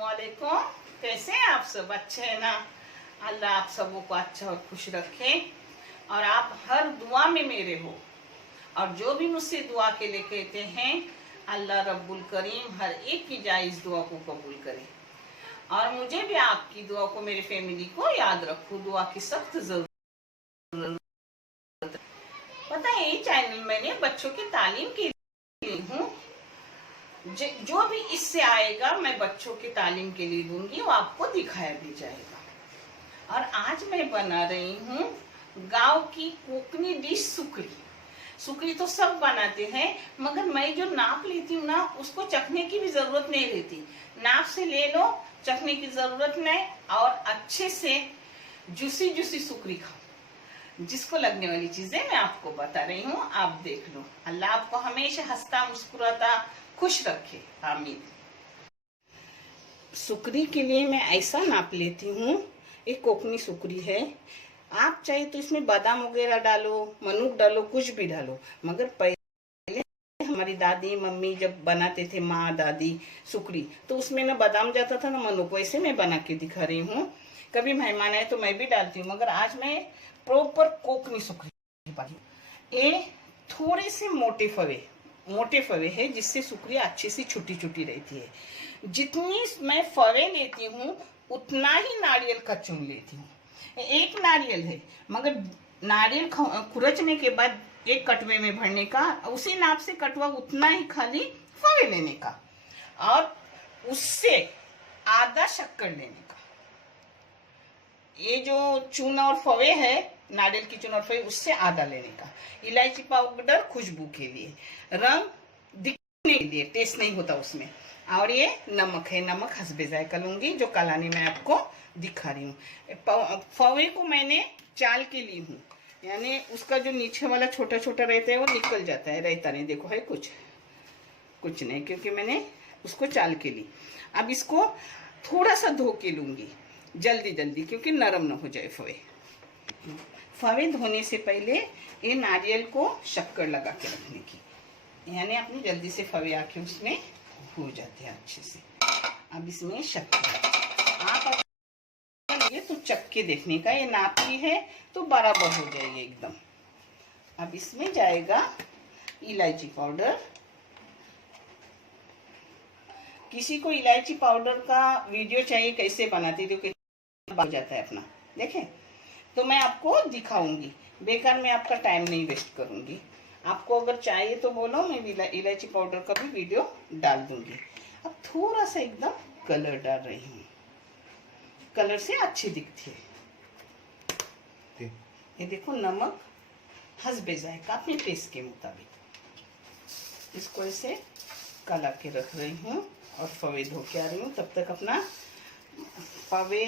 अस्सलामुअलैकुम। कैसे हैं आप सब? अच्छे हैं ना? अल्लाह आप सबों को अच्छा और खुश रखे और आप हर दुआ में मेरे हो। और जो भी मुझसे दुआ के लिए कहते हैं, अल्लाह रब्बुल करीम हर एक की जायज़ दुआ को कबूल करे। और मुझे भी आपकी दुआ को, मेरी फैमिली को याद रखो, दुआ की सख्त जरूरत। पता है, ये चैनल मैंने बच्चों की तालीम के लिए हूँ। जो भी इससे आएगा मैं बच्चों की तालीम के लिए दूंगी, वो आपको दिखाया भी जाएगा। और आज मैं बना रही हूँ गांव की कोकनी डिश सुकरी। सुकरी तो सब बनाते हैं, मगर मैं जो नाप लेती हूँ ना, उसको चखने की भी जरूरत नहीं रहती। नाप से ले लो, चखने की जरूरत नहीं, और अच्छे से जूसी जूसी सुकरी खाओ। जिसको लगने वाली चीजें मैं आपको बता रही हूँ, आप देख लो। अल्लाह आपको हमेशा हंसता मुस्कुराता खुश रखे, आमीन। सुकरी के लिए मैं ऐसा नाप लेती हूँ, एक कोकनी सुकरी है। आप चाहे तो इसमें बादाम वगैरह डालो, मनुक डालो, कुछ भी डालो, मगर पहले हमारी दादी मम्मी जब बनाते थे, माँ दादी, सुकरी, तो उसमें ना बादाम जाता था ना मनुक। वैसे मैं बना के दिखा रही हूँ। कभी मेहमान आए तो मैं भी डालती हूँ, मगर आज मैं प्रॉपर कोकनी सुकरी बनाई। ये थोड़े से मोटे फवे है, जिससे सुकरी अच्छी सी छुट्टी छुट्टी रहती है। जितनी मैं फवे लेती हूँ उतना ही नारियल का चुन लेती हूँ। एक नारियल है, मगर नारियल खुरचने के बाद एक कटवे में भरने का, उसी नाप से कटवा उतना ही खाली फवे लेने का, और उससे आधा शक्कर लेने का। ये जो चूना और फवे है, नारियल की चूना और फवे, उससे आधा लेने का। इलायची पाउडर खुशबू के लिए, रंग दिखने के लिए, टेस्ट नहीं होता उसमें। और ये नमक है, नमक हस्बे जायका लूंगी, जो कलानी मैं आपको दिखा रही हूँ। फवे को मैंने चाल के ली हूँ, यानी उसका जो नीचे वाला छोटा छोटा रहता है वो निकल जाता है, रहता नहीं। देखो है कुछ नहीं, क्योंकि मैंने उसको चाल के ली। अब इसको थोड़ा सा धो के लूंगी जल्दी जल्दी, क्योंकि नरम ना हो जाए फवे धोने से पहले ये नारियल को शक्कर लगा के रखने की, यानी अपनी जल्दी से फवे आके उसमें हो जाते हैं अच्छे से। अब इसमें शक्कर आप ये तो चख के देखने का, ये नापी है तो बराबर हो जाएगी एकदम। अब इसमें जाएगा इलायची पाउडर। किसी को इलायची पाउडर का वीडियो चाहिए कैसे बनाती, जो कि बन जाता है अपना, देखें, तो मैं आपको दिखाऊंगी। बेकार मैं आपका टाइम नहीं वेस्ट करूंगी। आपको अगर चाहिए तो बोलो, मैं इलायची पाउडर का भी वीडियो डाल दूंगी। अब थोड़ा सा एकदम कलर डाल रही हूँ, कलर से अच्छी दिखती है। ये देखो, नमक हस्बे जायका अपने टेस्ट के मुताबिक। इसको ऐसे कला के रख रही हूँ और फवे धो के आ रही हूँ। तब तक अपना फवे,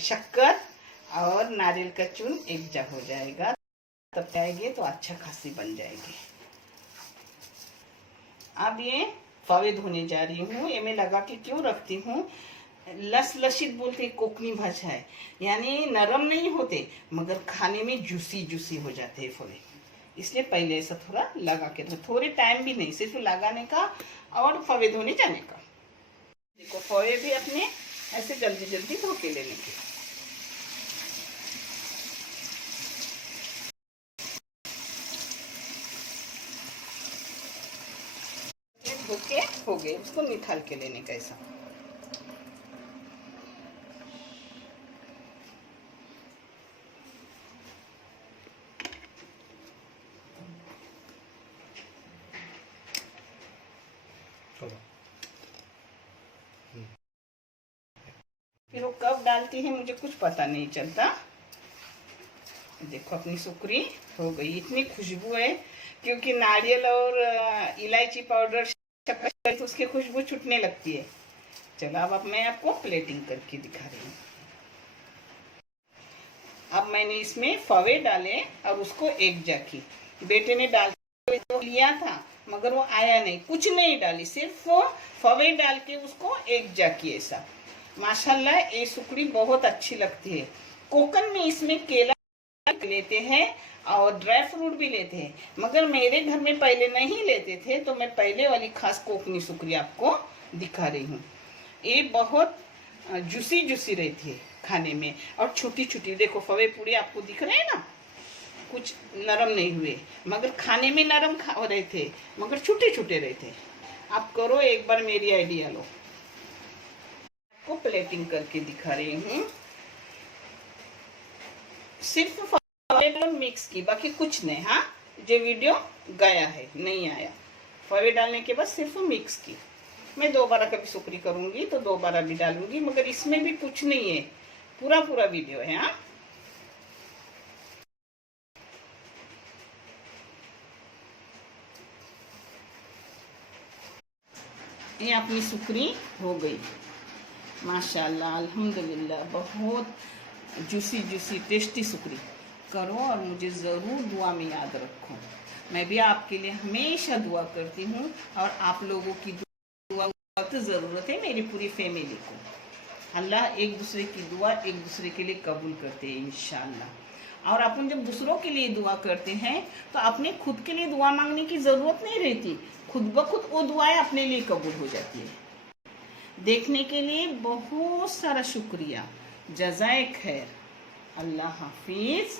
शक्कर और नारियल का चून एक जगह हो जाएगा, तब जाएगी तो अच्छा खासी बन जाएगी। अब ये फवे धोने जा रही हूँ। ये मैं लगा के क्यों रखती हूँ, लसलसित बोलते कोकनी भाषा है, यानी नरम नहीं होते मगर खाने में जूसी जूसी हो जाते हैं फवे, इसलिए पहले ऐसा थोड़ा लगा के, थोड़े टाइम भी नहीं, सिर्फ लगाने का और फवे धोने जाने का। देखो, फवे भी अपने ऐसे जल्दी जल्दी धो के लेने के। धो के हो गए, उसको निकाल के लेने का ऐसा। फिर वो कब डालती है मुझे कुछ पता नहीं चलता। देखो, अपनी सुकरी हो गई। इतनी खुशबू है, क्योंकि नारियल और इलायची पाउडर, शक्कर, तो उसकी खुशबू छूटने लगती है। चलो, अब मैं आपको प्लेटिंग करके दिखा रही हूँ। अब मैंने इसमें फवे डाले और उसको एक जाकी, बेटे ने डाल तो लिया था मगर वो आया नहीं, कुछ नहीं डाली, सिर्फ फवे डाल के उसको एक जाकी ऐसा। माशाल्लाह, ये सुकड़ी बहुत अच्छी लगती है। कोकन में इसमें केला लेते हैं और ड्राई फ्रूट भी लेते हैं, मगर मेरे घर में पहले नहीं लेते थे, तो मैं पहले वाली खास कोकनी सुकड़ी आपको दिखा रही हूँ। ये बहुत जूसी जूसी रही थी खाने में, और छोटी छोटी, देखो फवे पूरी आपको दिख रहे हैं ना, कुछ नरम नहीं हुए, मगर खाने में नरम खा रहे थे, मगर छोटे छोटे रहे थे। आप करो एक बार, मेरी आइडिया लो। आपको प्लेटिंग करके दिखा रही हूँ, सिर्फ फवे मिक्स की, बाकी कुछ नहीं। हाँ, जो वीडियो गया है, नहीं आया, फवे डालने के बाद सिर्फ मिक्स की। मैं दोबारा कभी सुकरी करूंगी तो दोबारा भी डालूंगी, मगर इसमें भी कुछ नहीं है, पूरा पूरा वीडियो है। हाँ, ये अपनी सुकरी हो गई माशाल्लाह, अल्हम्दुलिल्लाह। बहुत जूसी जूसी टेस्टी सुकरी। करो और मुझे ज़रूर दुआ में याद रखो। मैं भी आपके लिए हमेशा दुआ करती हूँ, और आप लोगों की दुआ बहुत ज़रूरत है मेरी पूरी फैमिली को। अल्लाह एक दूसरे की दुआ एक दूसरे के लिए कबूल करते हैं इंशाल्लाह। और अपन जब दूसरों के लिए दुआ करते हैं तो अपने खुद के लिए दुआ मांगने की ज़रूरत नहीं रहती, खुद ब खुद वो दुआएं अपने लिए कबूल हो जाती है। देखने के लिए बहुत सारा शुक्रिया, जज़ाए खैर, अल्लाह हाफिज़।